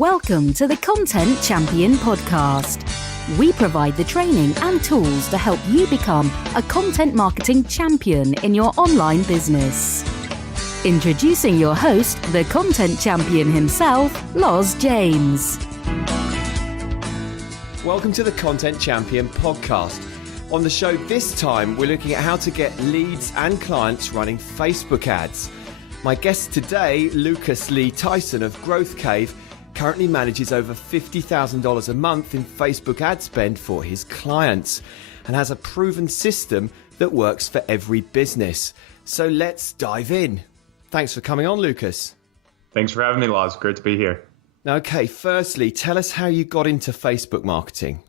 Welcome to the Content Champion podcast. We provide the training and tools to help you become a content marketing champion in your online business. Introducing your host, the content champion himself, Loz James. Welcome to the Content Champion podcast. On the show this time, we're looking at how to get leads and clients running Facebook ads. My guest today, Lee-Tyson of Growth Cave, currently manages over $50,000 a month in Facebook ad spend for his clients and has a proven system that works for every business. So let's dive in. Thanks for coming on, Lucas. Thanks for having me, Loz. Great to be here. Okay, firstly, tell us how you got into Facebook marketing.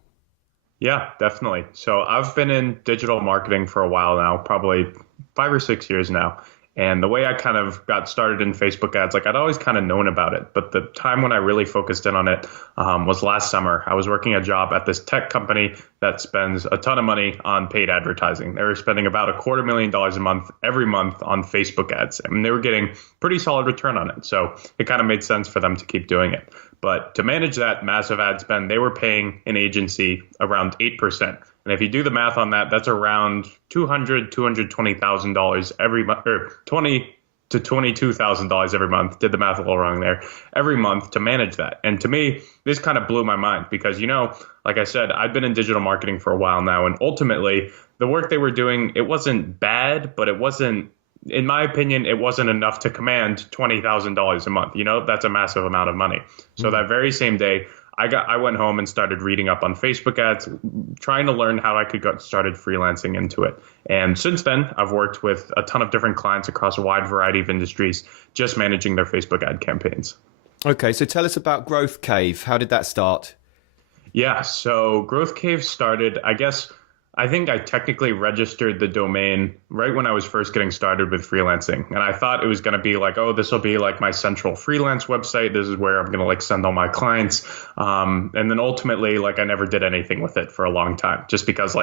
Yeah, definitely. So I've been in digital marketing for a while now, probably 5 or 6 years now. And the way I kind of got started in Facebook ads, I'd always kind of known about it. But the time when I really focused in on it was last summer. I was working a job at this tech company that spends a ton of money on paid advertising. They were spending about $250,000 a month, every month on Facebook ads. And they were getting pretty solid return on it. So it kind of made sense for them to keep doing it. But to manage that massive ad spend, they were paying an agency around 8%. And if you do the math on that, that's around $220,000 every month, or $20,000 to $22,000 every month. Did the math a little wrong there. Every month to manage that. And to me, this kind of blew my mind because, like I said, I've been in digital marketing for a while now. And ultimately, the work they were doing, it wasn't bad, but it wasn't, in my opinion, it wasn't enough to command $20,000 a month. That's a massive amount of money. So that very same day, I went home and started reading up on Facebook ads, trying to learn how I could get started freelancing into it. And since then, I've worked with a ton of different clients across a wide variety of industries, just managing their Facebook ad campaigns. Okay, so tell us about Growth Cave. How did that start? Yeah, so Growth Cave started, I think I technically registered the domain right when I was first getting started with freelancing. And I thought it was going to be like, this will be like my central freelance website. This is where I'm going to send all my clients. And then ultimately, I never did anything with it for a long time, just because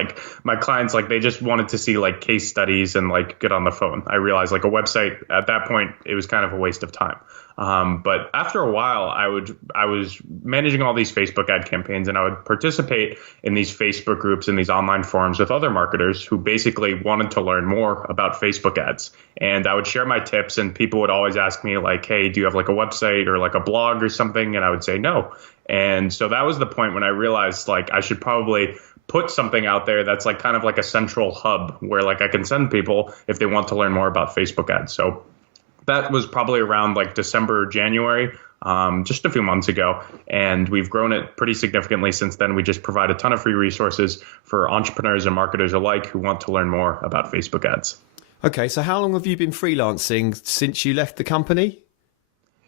my clients, they just wanted to see case studies and get on the phone. I realized a website at that point, it was kind of a waste of time. But after a while, I was managing all these Facebook ad campaigns, and I would participate in these Facebook groups and these online forums with other marketers who basically wanted to learn more about Facebook ads. And I would share my tips, and people would always ask me hey, do you have a website or a blog or something? And I would say no. And so that was the point when I realized I should probably put something out there that's kind of a central hub where I can send people if they want to learn more about Facebook ads. So that was probably around December, January, just a few months ago. And we've grown it pretty significantly since then. We just provide a ton of free resources for entrepreneurs and marketers alike who want to learn more about Facebook ads. Okay, so how long have you been freelancing since you left the company?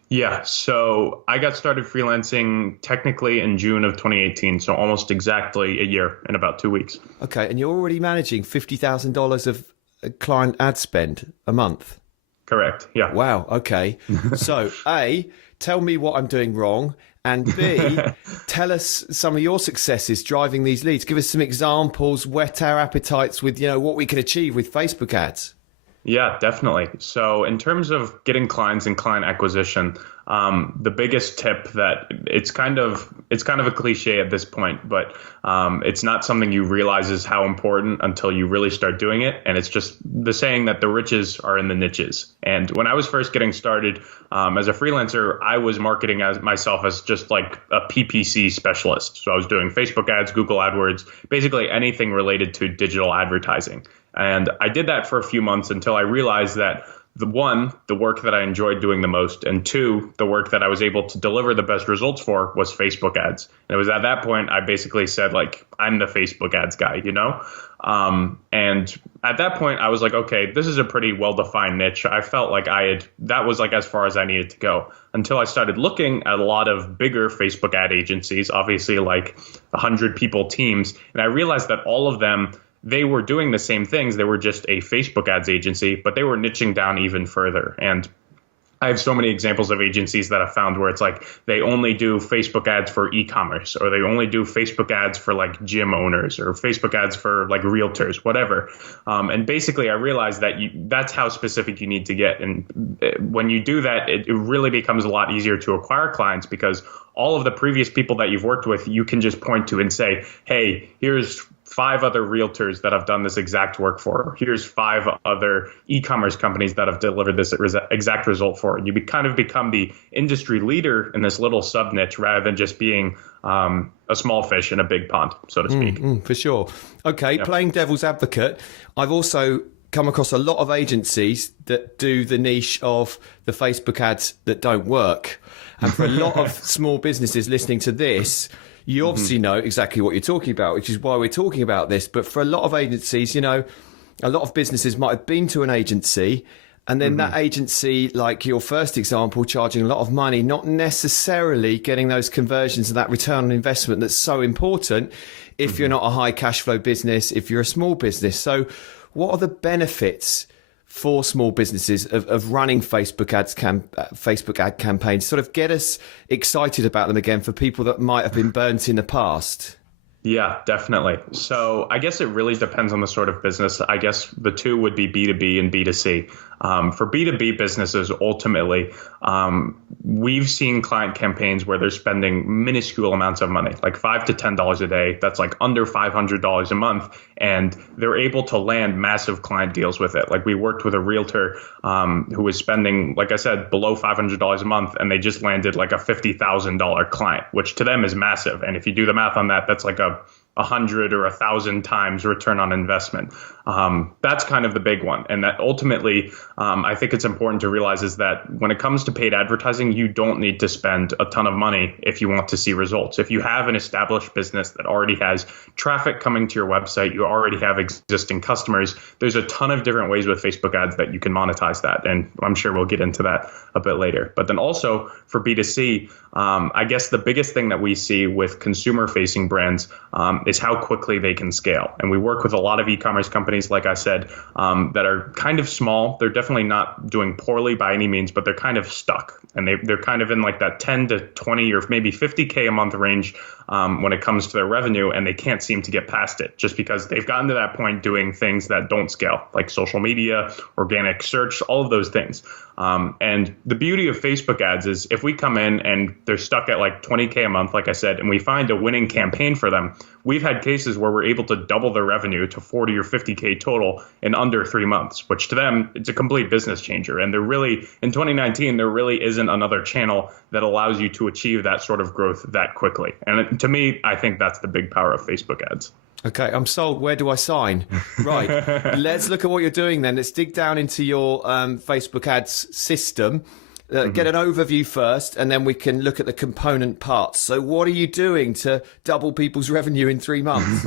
Yeah, so I got started freelancing technically in June of 2018, so almost exactly a year in about 2 weeks. Okay, and you're already managing $50,000 of client ad spend a month? Correct. Yeah. Wow. Okay. So A, tell me what I'm doing wrong. And B, tell us some of your successes driving these leads. Give us some examples, whet our appetites with, what we can achieve with Facebook ads. Yeah, definitely. So in terms of getting clients and client acquisition, the biggest tip that it's kind of a cliche at this point, but it's not something you realize is how important until you really start doing it. And it's just the saying that the riches are in the niches. And when I was first getting started as a freelancer, I was marketing myself as just a PPC specialist. So I was doing Facebook ads, Google AdWords, basically anything related to digital advertising. And I did that for a few months until I realized that the work that I enjoyed doing the most, and two, the work that I was able to deliver the best results for was Facebook ads. And it was at that point I basically said, I'm the Facebook ads guy, And at that point I was okay, this is a pretty well-defined niche. I felt that was as far as I needed to go until I started looking at a lot of bigger Facebook ad agencies, obviously 100 people teams. And I realized that all of them, they were doing the same things. They were just a Facebook ads agency, but they were niching down even further. And I have so many examples of agencies that I've found where it's like they only do Facebook ads for e-commerce, or they only do Facebook ads for like gym owners, or Facebook ads for like realtors, whatever. And basically I realized that that's how specific you need to get. And when you do that, it really becomes a lot easier to acquire clients, because all of the previous people that you've worked with, you can just point to and say, hey, here's 5 other realtors that have done this exact work for. Here's 5 other e-commerce companies that have delivered this exact result for. And you kind of become the industry leader in this little sub niche, rather than just being a small fish in a big pond, so to speak. For sure. Okay, yep. Playing devil's advocate, I've also come across a lot of agencies that do the niche of the Facebook ads that don't work. And for a lot of small businesses listening to this, you obviously know exactly what you're talking about, which is why we're talking about this. But for a lot of agencies, a lot of businesses might have been to an agency, and then that agency, like your first example, charging a lot of money, not necessarily getting those conversions and that return on investment that's so important if you're not a high cash flow business, if you're a small business. So what are the benefits for small businesses of running Facebook ad campaigns? Sort of get us excited about them again for people that might have been burnt in the past. Yeah, definitely. So I guess it really depends on the sort of business. I guess the two would be B2B and B2C. For B2B businesses, ultimately, we've seen client campaigns where they're spending minuscule amounts of money, like $5 to $10 a day. That's like under $500 a month. And they're able to land massive client deals with it. Like we worked with a realtor who was spending, like I said, below $500 a month, and they just landed like a $50,000 client, which to them is massive. And if you do the math on that, that's like a 100 or 1,000 times return on investment. That's kind of the big one. And that ultimately, I think it's important to realize is that when it comes to paid advertising, you don't need to spend a ton of money if you want to see results. If you have an established business that already has traffic coming to your website, you already have existing customers, there's a ton of different ways with Facebook ads that you can monetize that. And I'm sure we'll get into that a bit later. But then also for B2C, I guess the biggest thing that we see with consumer facing brands is how quickly they can scale. And we work with a lot of e-commerce companies, like I said, that are kind of small. They're definitely not doing poorly by any means, but they're kind of stuck. And they're kind of in like that 10 to 20 or maybe 50K a month range when it comes to their revenue. And they can't seem to get past it just because they've gotten to that point doing things that don't scale, like social media, organic search, all of those things. And the beauty of Facebook ads is if we come in and they're stuck at like 20K a month, like I said, and we find a winning campaign for them, we've had cases where we're able to double their revenue to 40 or 50K total in under 3 months, which to them, it's a complete business changer. And there really, in 2019, there really isn't another channel that allows you to achieve that sort of growth that quickly. And to me, I think that's the big power of Facebook ads. Okay, I'm sold. Where do I sign? Right. Let's look at what you're doing then. Let's dig down into your Facebook ads system. Get an overview first, and then we can look at the component parts. So what are you doing to double people's revenue in 3 months?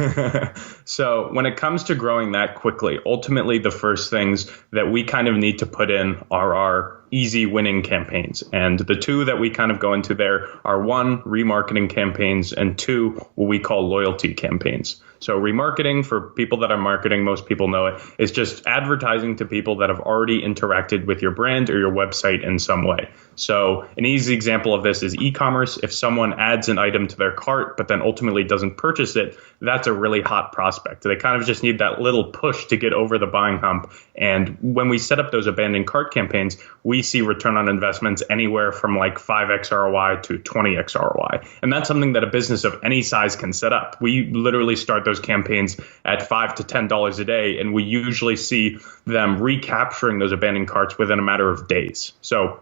So when it comes to growing that quickly, ultimately the first things that we kind of need to put in are our easy winning campaigns. And the two that we kind of go into there are 1, remarketing campaigns, and 2, what we call loyalty campaigns. So remarketing, for people that are marketing, most people know it, is just advertising to people that have already interacted with your brand or your website in some way. So an easy example of this is e-commerce. If someone adds an item to their cart, but then ultimately doesn't purchase it, that's a really hot prospect. They kind of just need that little push to get over the buying hump. And when we set up those abandoned cart campaigns, we see return on investments anywhere from like 5x ROI to 20x ROI. And that's something that a business of any size can set up. We literally start those campaigns at $5 to $10 a day, and we usually see them recapturing those abandoned carts within a matter of days. So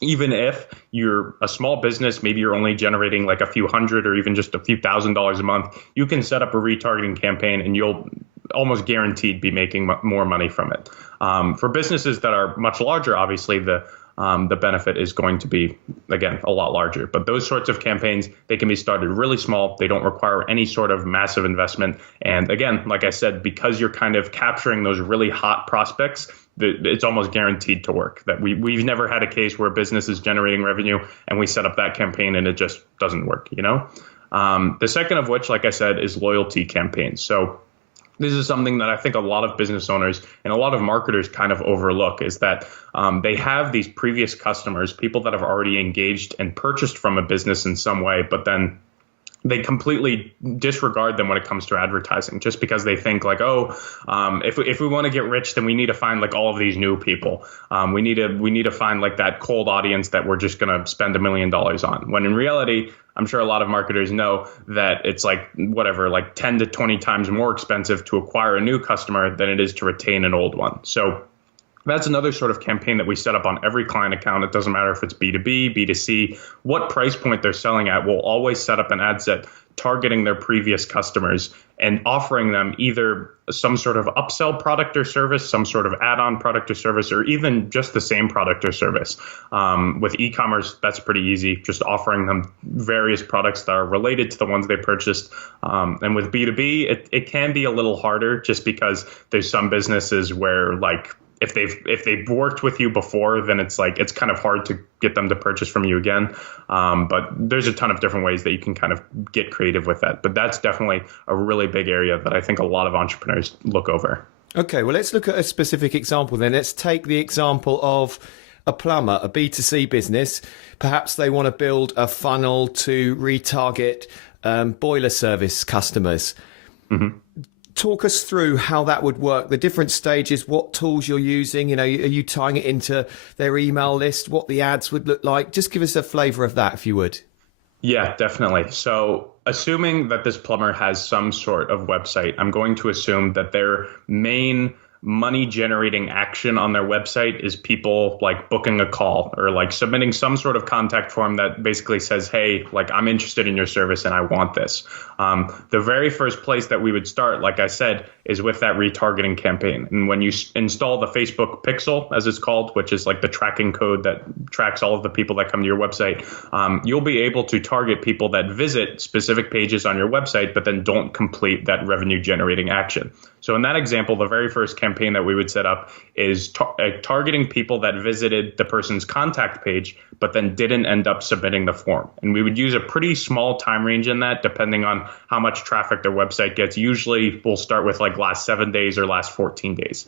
even if you're a small business, maybe you're only generating like a few hundred or even just a few $1,000s a month, you can set up a retargeting campaign and you'll almost guaranteed be making more money from it. For businesses that are much larger, obviously the benefit is going to be, again, a lot larger. But those sorts of campaigns, they can be started really small. They don't require any sort of massive investment. And again, like I said, because you're kind of capturing those really hot prospects, it's almost guaranteed to work. That we've never had a case where a business is generating revenue and we set up that campaign and it just doesn't work, you know? The second of which, like I said, is loyalty campaigns. So this is something that I think a lot of business owners and a lot of marketers kind of overlook, is that they have these previous customers, people that have already engaged and purchased from a business in some way, but then they completely disregard them when it comes to advertising, just because they think like, if we want to get rich, then we need to find like all of these new people. We need to find like that cold audience that we're just going to spend $1 million on. When in reality, I'm sure a lot of marketers know that it's like whatever, like 10 to 20 times more expensive to acquire a new customer than it is to retain an old one. So that's another sort of campaign that we set up on every client account. It doesn't matter if it's B2B, B2C, what price point they're selling at. We'll always set up an ad set targeting their previous customers and offering them either some sort of upsell product or service, some sort of add-on product or service, or even just the same product or service. With e-commerce, that's pretty easy, just offering them various products that are related to the ones they purchased. And with B2B, it can be a little harder, just because there's some businesses where like, if they've worked with you before, then it's kind of hard to get them to purchase from you again. But there's a ton of different ways that you can kind of get creative with that. But that's definitely a really big area that I think a lot of entrepreneurs look over. Okay, well, let's look at a specific example then. Let's take the example of a plumber, a B2C business. Perhaps they want to build a funnel to retarget boiler service customers. Mm-hmm. Talk us through how that would work, the different stages, what tools you're using. Are you tying it into their email list, what the ads would look like? Just give us a flavor of that, if you would. Yeah, definitely. So assuming that this plumber has some sort of website, I'm going to assume that their main money generating action on their website is people like booking a call or like submitting some sort of contact form that basically says, hey, like I'm interested in your service and I want this. The very first place that we would start, like I said, is with that retargeting campaign. And when you install the Facebook Pixel, as it's called, which is like the tracking code that tracks all of the people that come to your website, you'll be able to target people that visit specific pages on your website, but then don't complete that revenue generating action. So in that example, the very first campaign that we would set up is targeting people that visited the person's contact page, but then didn't end up submitting the form. And we would use a pretty small time range in that, depending on how much traffic their website gets. Usually we'll start with like last 7 days or last 14 days.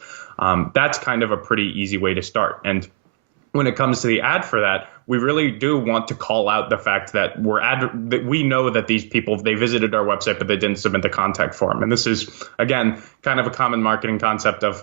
That's kind of a pretty easy way to start. And when it comes to the ad for that, we really do want to call out the fact that that we know that these people, they visited our website, but they didn't submit the contact form. And this is, again, kind of a common marketing concept of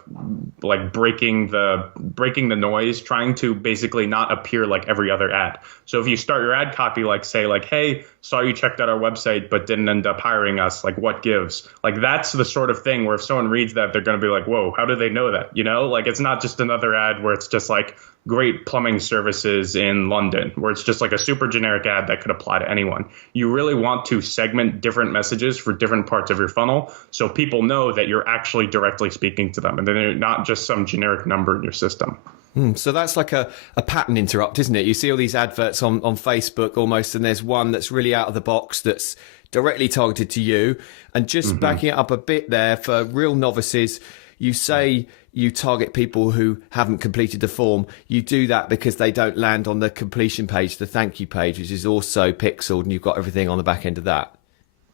like breaking the noise, trying to basically not appear like every other ad. So if you start your ad copy, like say like, hey, saw you checked out our website, but didn't end up hiring us, like what gives? Like that's the sort of thing where if someone reads that, they're going to be like, whoa, how do they know that? Like it's not just another ad where it's just like great plumbing services in London, where it's just like a super generic ad that could apply to anyone. You really want to segment different messages for different parts of your funnel so people know that you're actually directly speaking to them and they're not just some generic number in your system. So that's like a pattern interrupt, isn't it? You see all these adverts on Facebook almost, and there's one that's really out of the box that's directly targeted to you. And just backing it up a bit there for real novices, you say you target people who haven't completed the form. You do that because they don't land on the completion page, the thank you page, which is also pixeled, and you've got everything on the back end of that.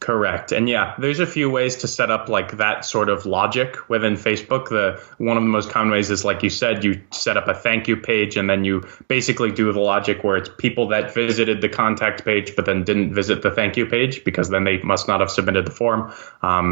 Correct. And yeah, there's a few ways to set up like that sort of logic within Facebook. One of the most common ways is, like you said, you set up a thank you page and then you basically do the logic where it's people that visited the contact page but then didn't visit the thank you page because then they must not have submitted the form.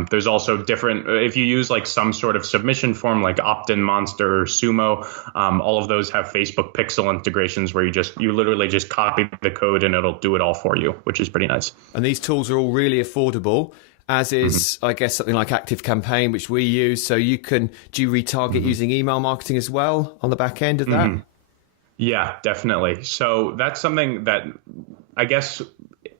There's also different, if you use like some sort of submission form like Opt-in Monster or Sumo, all of those have Facebook Pixel integrations where you literally just copy the code and it'll do it all for you, which is pretty nice. And these tools are all really affordable, as is, I guess, something like Active Campaign, which we use. So do you retarget using email marketing as well on the back end of that? Yeah, definitely. So that's something that I guess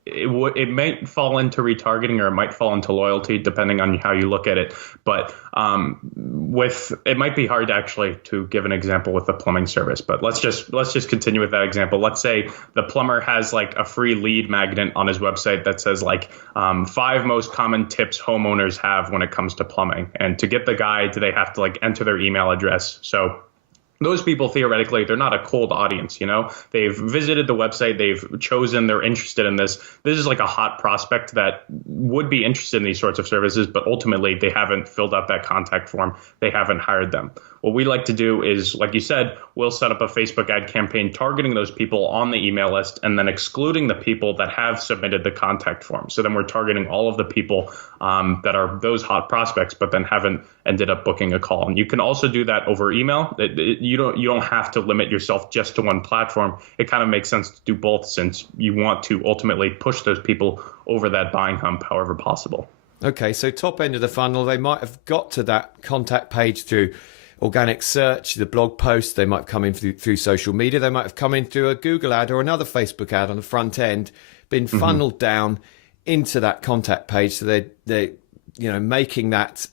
it might fall into retargeting or it might fall into loyalty, depending on how you look at it. But it might be hard actually to give an example with the plumbing service. But let's just continue with that example. Let's say the plumber has like a free lead magnet on his website that says like 5 most common tips homeowners have when it comes to plumbing. And to get the guide, they have to like enter their email address. So those people, theoretically, they're not a cold audience. They've visited the website, they've chosen, they're interested in this. This is like a hot prospect that would be interested in these sorts of services, but ultimately they haven't filled out that contact form. They haven't hired them. What we like to do is, like you said, we'll set up a Facebook ad campaign targeting those people on the email list and then excluding the people that have submitted the contact form. So then we're targeting all of the people that are those hot prospects, but then haven't ended up booking a call. And you can also do that over email. You don't have to limit yourself just to one platform. It kind of makes sense to do both, since you want to ultimately push those people over that buying hump however possible. Okay, so top end of the funnel, they might have got to that contact page through organic search, the blog post. They might have come in through social media. They might have come in through a Google ad or another Facebook ad on the front end, been funneled down into that contact page. So they're making that,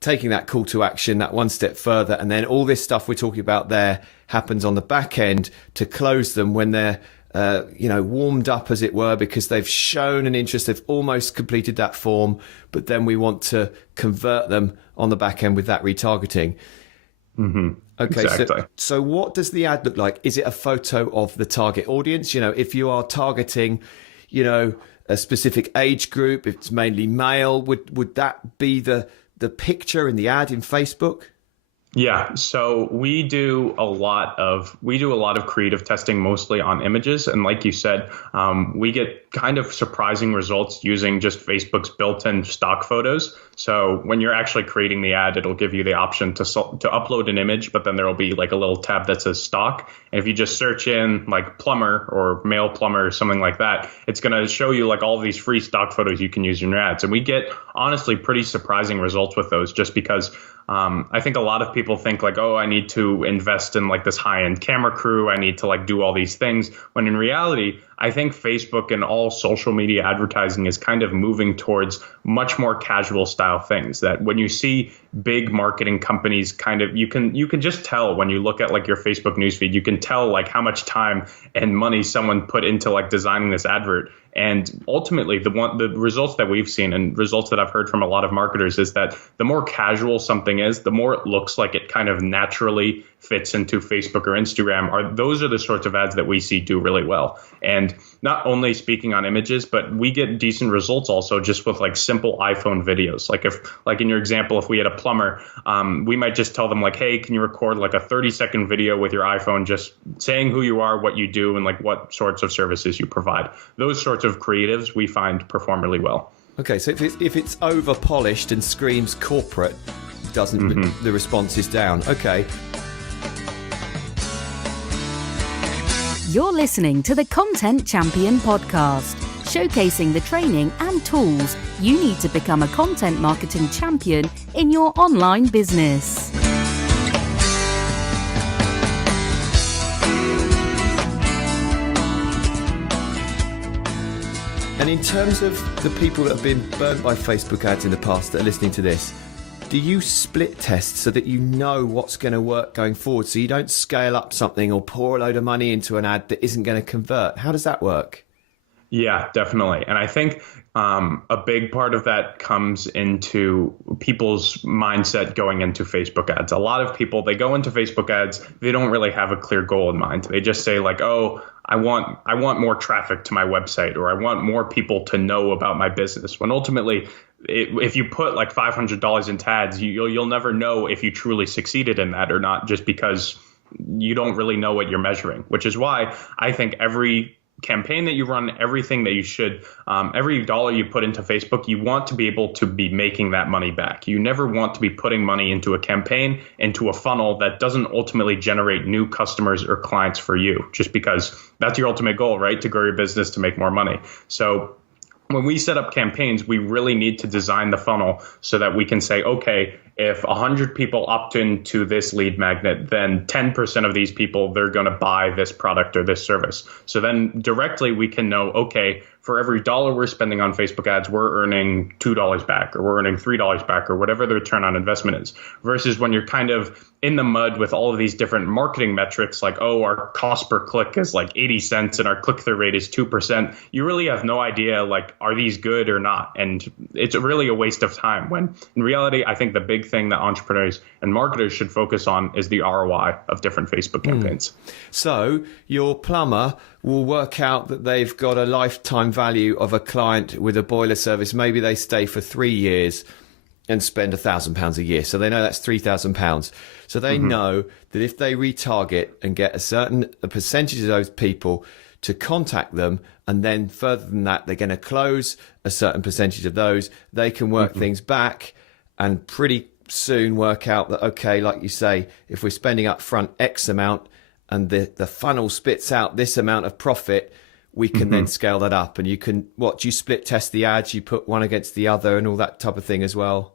taking that call to action that one step further. And then all this stuff we're talking about there happens on the back end to close them when they're warmed up, as it were, because they've shown an interest. They've almost completed that form, but then we want to convert them on the back end with that retargeting. Okay, exactly. So what does the ad look like? Is it a photo of the target audience? If you are targeting, a specific age group, if it's mainly male, would that be the picture in the ad in Facebook? Yeah, so we do a lot of creative testing, mostly on images, and like you said, we get kind of surprising results using just Facebook's built-in stock photos. So when you're actually creating the ad, it'll give you the option to upload an image, but then there will be like a little tab that says stock. And if you just search in like plumber or male plumber or something like that, it's going to show you like all of these free stock photos you can use in your ads. And we get honestly pretty surprising results with those, just because I think a lot of people think like, oh, I need to invest in like this high-end camera crew. I need to like do all these things. When in reality, I think Facebook and all social media advertising is kind of moving towards much more casual style things, that when you see big marketing companies, kind of you can just tell when you look at like your Facebook newsfeed, you can tell like how much time and money someone put into like designing this advert. And ultimately, the results that we've seen and results that I've heard from a lot of marketers is that the more casual something is, the more it looks like it kind of naturally fits into Facebook or Instagram. Those are the sorts of ads that we see do really well. And not only speaking on images, but we get decent results also just with like simple iPhone videos. Like in your example, if we had a plumber, we might just tell them like, hey, can you record like a 30-second video with your iPhone, just saying who you are, what you do, and like what sorts of services you provide. Those sorts of creatives we find perform really well. Okay, so if it's over polished and screams corporate, the response is down. Okay. You're listening to the Content Champion podcast, showcasing the training and tools you need to become a content marketing champion in your online business. And in terms of the people that have been burnt by Facebook ads in the past that are listening to this, do you split test so that you know what's going to work going forward, so you don't scale up something or pour a load of money into an ad that isn't going to convert? How does that work? Yeah, definitely. And I think a big part of that comes into people's mindset going into Facebook ads. A lot of people, they go into Facebook ads, they don't really have a clear goal in mind. They just say like, oh, I want more traffic to my website, or I want more people to know about my business. When ultimately, if you put like $500 into ads, you'll never know if you truly succeeded in that or not, just because you don't really know what you're measuring, which is why I think every campaign that you run, everything that you should, every dollar you put into Facebook, you want to be able to be making that money back. You never want to be putting money into a campaign, into a funnel that doesn't ultimately generate new customers or clients for you, just because that's your ultimate goal, right? To grow your business, to make more money. So when we set up campaigns, we really need to design the funnel so that we can say, okay, if 100 people opt into this lead magnet, then 10% of these people, they're going to buy this product or this service. So then directly we can know, okay, for every dollar we're spending on Facebook ads, we're earning $2 back, or we're earning $3 back, or whatever the return on investment is. Versus when you're kind of in the mud with all of these different marketing metrics, like, oh, our cost per click is like 80 cents and our click-through rate is 2%. You really have no idea, like, are these good or not? And it's really a waste of time, when in reality, I think the big thing that entrepreneurs and marketers should focus on is the ROI of different Facebook campaigns. So your plumber will work out that they've got a lifetime value of a client with a boiler service. Maybe they stay for 3 years and spend £1,000 a year. So they know that's £3,000. So they know that if they retarget and get a percentage of those people to contact them, and then further than that, they're going to close a certain percentage of those, they can work things back and pretty soon work out that, okay, like you say, if we're spending up front X amount and the funnel spits out this amount of profit, we can then scale that up. And you can, do you split test the ads, you put one against the other and all that type of thing as well?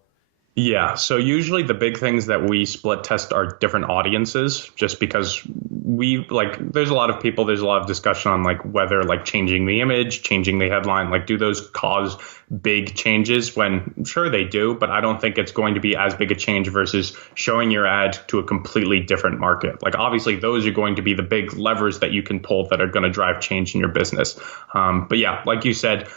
Yeah. So usually the big things that we split test are different audiences, just because there's a lot of people, there's a lot of discussion on like whether like changing the image, changing the headline, like do those cause big changes, when sure they do, but I don't think it's going to be as big a change versus showing your ad to a completely different market. Like obviously those are going to be the big levers that you can pull that are going to drive change in your business. But yeah, like you said,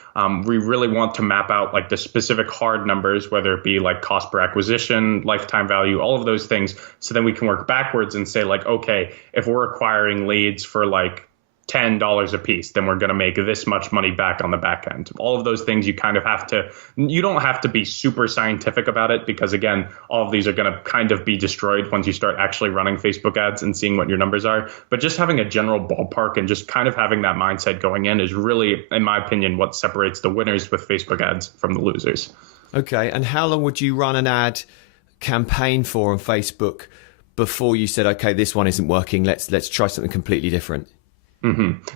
we really want to map out like the specific hard numbers, whether it be like cost per acquisition, lifetime value, all of those things. So then we can work backwards and say like, okay, if we're acquiring leads for like $10 a piece, then we're going to make this much money back on the back end. All of those things you kind of have to, you don't have to be super scientific about it, because again, all of these are going to kind of be destroyed once you start actually running Facebook ads and seeing what your numbers are. But just having a general ballpark and just kind of having that mindset going in is really, in my opinion, what separates the winners with Facebook ads from the losers. Okay. And how long would you run an ad campaign for on Facebook before you said, okay, this one isn't working, let's try something completely different?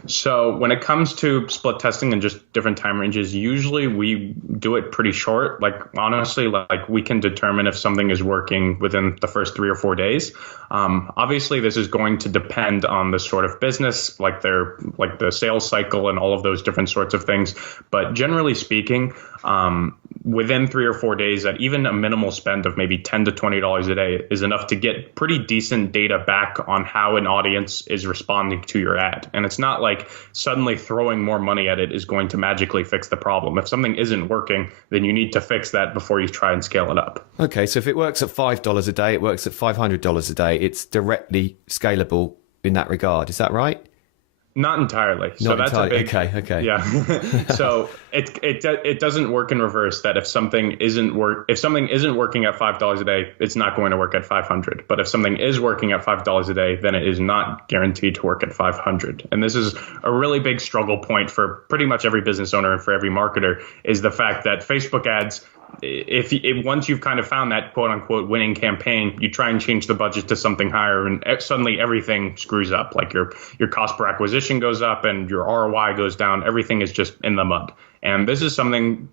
So when it comes to split testing and just different time ranges, usually we do it pretty short. Like honestly, like we can determine if something is working within the first 3 or 4 days. Obviously, this is going to depend on the sort of business, like the sales cycle and all of those different sorts of things. But generally speaking, within 3 or 4 days, at even a minimal spend of maybe $10 to $20 a day is enough to get pretty decent data back on how an audience is responding to your ad. And it's not like suddenly throwing more money at it is going to magically fix the problem. If something isn't working, then you need to fix that before you try and scale it up. Okay, so if it works at $5 a day, it works at $500 a day. It's directly scalable in that regard. Is that right? Not entirely. So that's a big, okay. Yeah. So it doesn't work in reverse, that if something isn't working at $5 a day, it's not going to work at 500. But if something is working at $5 a day, then it is not guaranteed to work at 500. And this is a really big struggle point for pretty much every business owner and for every marketer, is the fact that Facebook ads, if once you've kind of found that quote unquote winning campaign, you try and change the budget to something higher, and suddenly everything screws up. Like your cost per acquisition goes up and your ROI goes down. Everything is just in the mud. And this is something,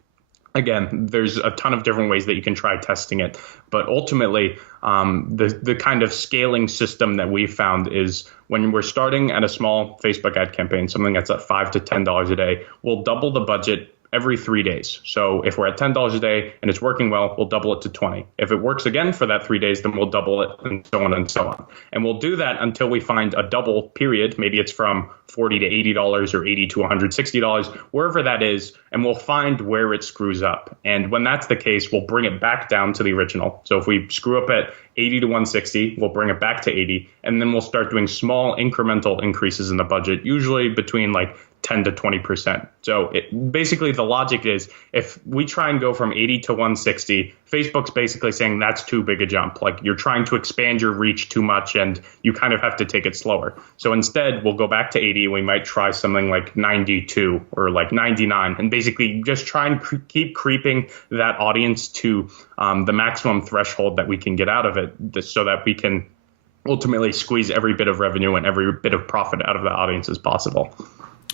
again, there's a ton of different ways that you can try testing it. But ultimately, the kind of scaling system that we've found is when we're starting at a small Facebook ad campaign, something that's at $5 to $10 a day, we'll double the budget every 3 days. So if we're at $10 a day and it's working well, we'll double it to 20. If it works again for that 3 days, then we'll double it, and so on and so on. And we'll do that until we find a double period. Maybe it's from $40 to $80 or $80 to $160, wherever that is, and we'll find where it screws up. And when that's the case, we'll bring it back down to the original. So if we screw up at 80 to 160, we'll bring it back to 80, and then we'll start doing small incremental increases in the budget, usually between like 10 to 20%. So basically the logic is, if we try and go from 80 to 160, Facebook's basically saying that's too big a jump. Like you're trying to expand your reach too much and you kind of have to take it slower. So instead we'll go back to 80. We might try something like 92 or like 99, and basically just try and keep creeping that audience to the maximum threshold that we can get out of it, so that we can ultimately squeeze every bit of revenue and every bit of profit out of the audience as possible.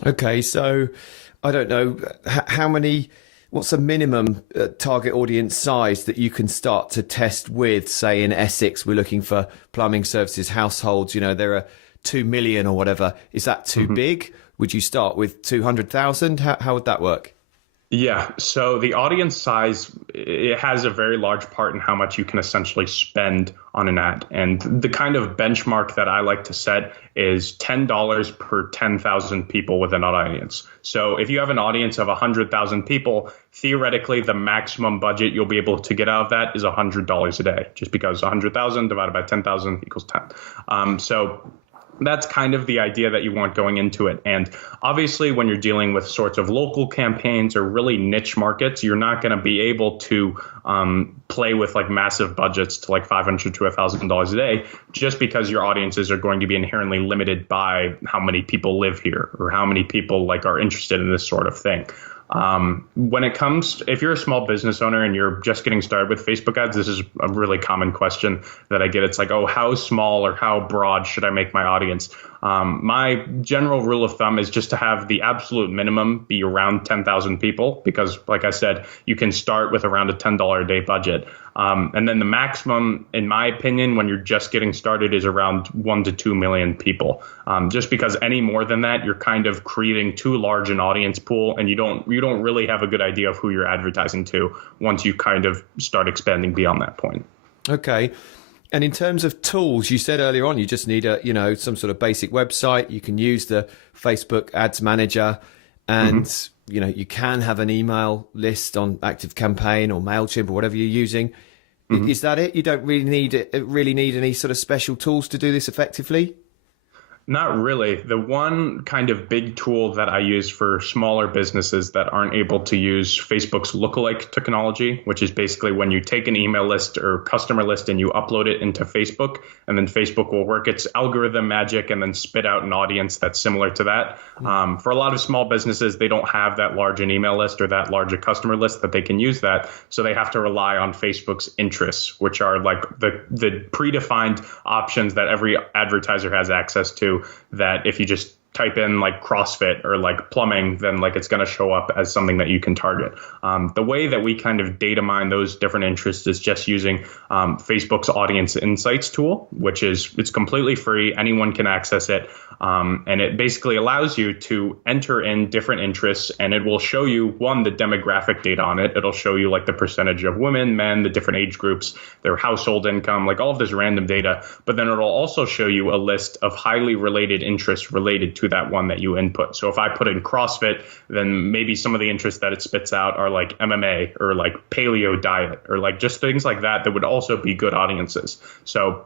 Okay, so I don't know what's a minimum target audience size that you can start to test with? Say in Essex, we're looking for plumbing services, households, there are 2 million or whatever, is that too big? Would you start with 200,000? How would that work? Yeah. So the audience size, it has a very large part in how much you can essentially spend on an ad. And the kind of benchmark that I like to set is $10 per 10,000 people with an audience. So if you have an audience of 100,000 people, theoretically, the maximum budget you'll be able to get out of that is $100 a day, just because 100,000 divided by 10,000 equals 10. So that's kind of the idea that you want going into it. And obviously, when you're dealing with sorts of local campaigns or really niche markets, you're not going to be able to play with like massive budgets to like $500 to $1,000 a day, just because your audiences are going to be inherently limited by how many people live here or how many people like are interested in this sort of thing. When it comes, if you're a small business owner and you're just getting started with Facebook ads, this is a really common question that I get. It's like, oh, how small or how broad should I make my audience? My general rule of thumb is just to have the absolute minimum be around 10,000 people, because like I said, you can start with around a $10 a day budget. And then the maximum, in my opinion, when you're just getting started is around 1 to 2 million people. Just because any more than that, you're kind of creating too large an audience pool, and you don't really have a good idea of who you're advertising to once you kind of start expanding beyond that point. Okay. And in terms of tools, you said earlier on, you just need some sort of basic website. You can use the Facebook Ads Manager, and you can have an email list on Active Campaign or MailChimp or whatever you're using. Is that it? You don't really need any sort of special tools to do this effectively? Not really. The one kind of big tool that I use for smaller businesses that aren't able to use Facebook's lookalike technology, which is basically when you take an email list or customer list and you upload it into Facebook, and then Facebook will work its algorithm magic and then spit out an audience that's similar to that. For a lot of small businesses, they don't have that large an email list or that large a customer list that they can use that. So they have to rely on Facebook's interests, which are like the predefined options that every advertiser has access to, that if you just type in like CrossFit or like plumbing, then like it's going to show up as something that you can target. The way that we kind of data mine those different interests is just using Facebook's Audience Insights tool, which it's completely free. Anyone can access it. And it basically allows you to enter in different interests, and it will show you, one, the demographic data on it. It'll show you like the percentage of women, men, the different age groups, their household income, like all of this random data. But then it'll also show you a list of highly related interests related to that one that you input. So if I put in CrossFit, then maybe some of the interests that it spits out are like MMA or like paleo diet or like just things like that would also be good audiences. So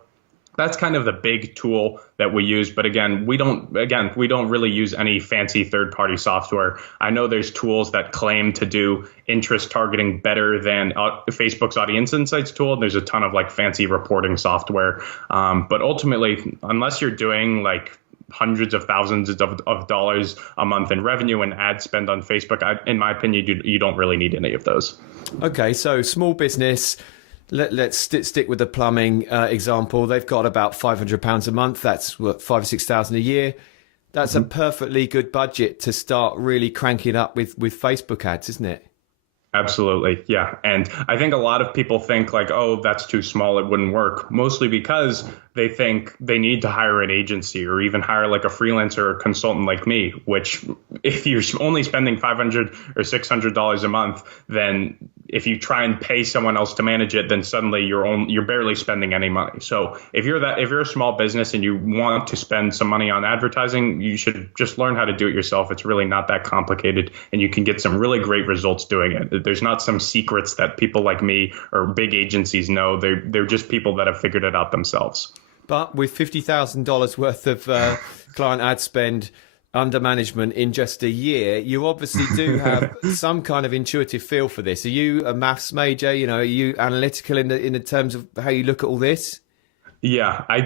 that's kind of the big tool that we use. But again, we don't really use any fancy third-party software. I know there's tools that claim to do interest targeting better than Facebook's Audience Insights tool. There's a ton of like fancy reporting software. But ultimately, unless you're doing like hundreds of thousands of dollars a month in revenue and ad spend on Facebook, in my opinion, you don't really need any of those. Okay, so small business. Let's stick with the plumbing example. They've got about £500 a month. That's what, $5,000 or $6,000 a year. That's a perfectly good budget to start really cranking up with Facebook ads, isn't it? Absolutely. Yeah. And I think a lot of people think like, oh, that's too small, it wouldn't work, mostly because they think they need to hire an agency or even hire like a freelancer or consultant like me, which if you're only spending $500 or $600 a month, then if you try and pay someone else to manage it, then suddenly you're barely spending any money. So if you're a small business and you want to spend some money on advertising, you should just learn how to do it yourself. It's really not that complicated, and you can get some really great results doing it. There's not some secrets that people like me or big agencies know. They're just people that have figured it out themselves. But with $50,000 worth of client ad spend under management in just a year, you obviously do have some kind of intuitive feel for this. Are you a maths major? Are you analytical in the terms of how you look at all this? Yeah, I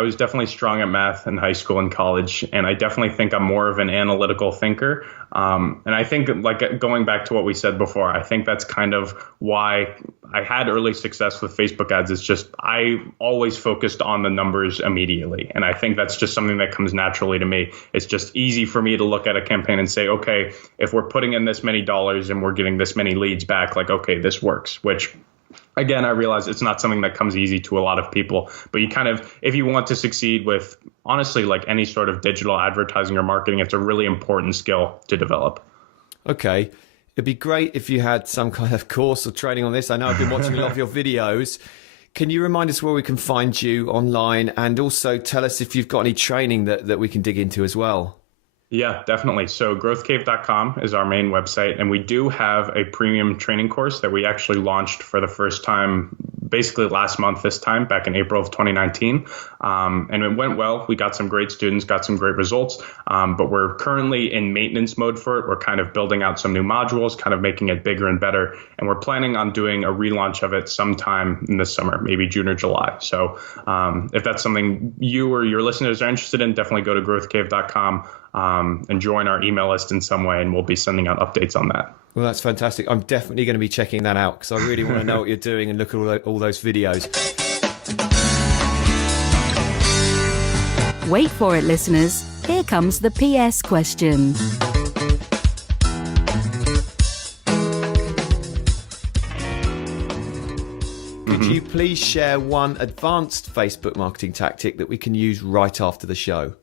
was definitely strong at math in high school and college, and I definitely think I'm more of an analytical thinker. And I think, like going back to what we said before, I think that's kind of why I had early success with Facebook ads. It's just I always focused on the numbers immediately, and I think that's just something that comes naturally to me. It's just easy for me to look at a campaign and say, okay, if we're putting in this many dollars and we're getting this many leads back, like, okay, this works, which Again, I realize it's not something that comes easy to a lot of people, but you kind of, if you want to succeed with honestly, like any sort of digital advertising or marketing, it's a really important skill to develop. Okay. It'd be great if you had some kind of course or training on this. I know I've been watching a lot of your videos. Can you remind us where we can find you online, and also tell us if you've got any training that we can dig into as well? Yeah, definitely. So growthcave.com is our main website, and we do have a premium training course that we actually launched for the first time basically last month, this time back in April of 2019. And it went well. We got some great students, got some great results, but we're currently in maintenance mode for it. We're kind of building out some new modules, kind of making it bigger and better. And we're planning on doing a relaunch of it sometime in the summer, maybe June or July. So if that's something you or your listeners are interested in, definitely go to growthcave.com. And join our email list in some way, and we'll be sending out updates on that. Well, that's fantastic. I'm definitely going to be checking that out because I really want to know what you're doing and look at all those videos. Wait for it, listeners. Here comes the PS question. Could you please share one advanced Facebook marketing tactic that we can use right after the show?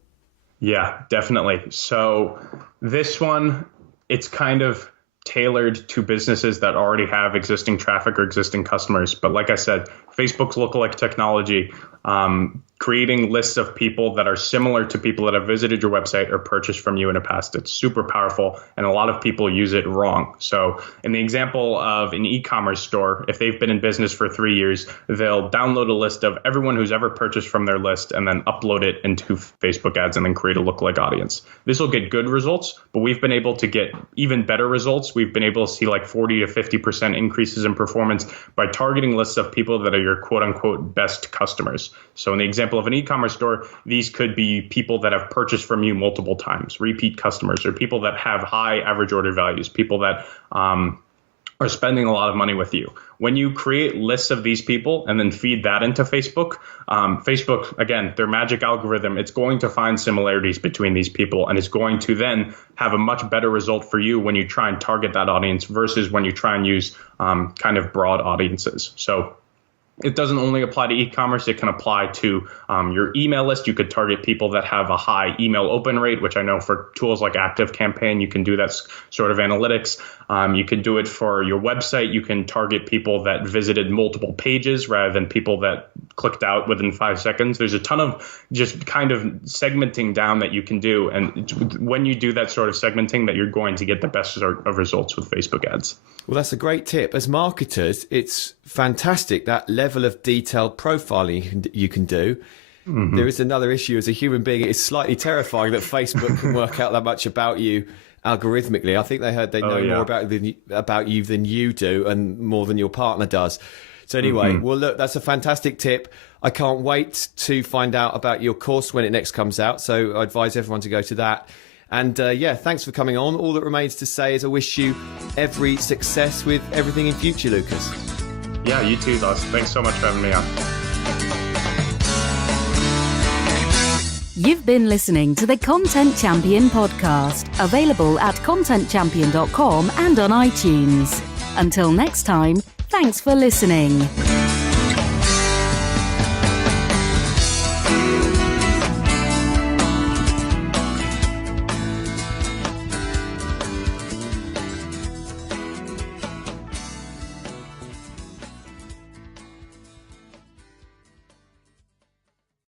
Yeah, definitely. So this one, it's kind of tailored to businesses that already have existing traffic or existing customers. But like I said, Facebook's lookalike technology, creating lists of people that are similar to people that have visited your website or purchased from you in the past. It's super powerful, and a lot of people use it wrong. So in the example of an e-commerce store, if they've been in business for 3 years, they'll download a list of everyone who's ever purchased from their list and then upload it into Facebook ads and then create a lookalike audience. This will get good results, but we've been able to get even better results. We've been able to see like 40 to 50% increases in performance by targeting lists of people that are your quote unquote best customers. So in the example of an e-commerce store, these could be people that have purchased from you multiple times, repeat customers, or people that have high average order values, people that are spending a lot of money with you. When you create lists of these people and then feed that into Facebook, Facebook, again, their magic algorithm, it's going to find similarities between these people, and it's going to then have a much better result for you when you try and target that audience versus when you try and use kind of broad audiences. So it doesn't only apply to e-commerce. It can apply to your email list. You could target people that have a high email open rate, which I know for tools like ActiveCampaign, you can do that sort of analytics. You can do it for your website. You can target people that visited multiple pages rather than people that clicked out within 5 seconds. There's a ton of just kind of segmenting down that you can do. And when you do that sort of segmenting, that you're going to get the best sort of results with Facebook ads. Well, that's a great tip. As marketers, it's fantastic, that level of detailed profiling you can do. Mm-hmm. There is another issue. As a human being, it is slightly terrifying that Facebook can work out that much about you algorithmically. I think they know more about you than you do, and more than your partner does. So anyway, well, look, that's a fantastic tip. I can't wait to find out about your course when it next comes out. So I advise everyone to go to that. And yeah, thanks for coming on. All that remains to say is I wish you every success with everything in future, Lucas. Yeah, you too, Doss. Thanks so much for having me on. You've been listening to the Content Champion podcast, available at contentchampion.com and on iTunes. Until next time, thanks for listening.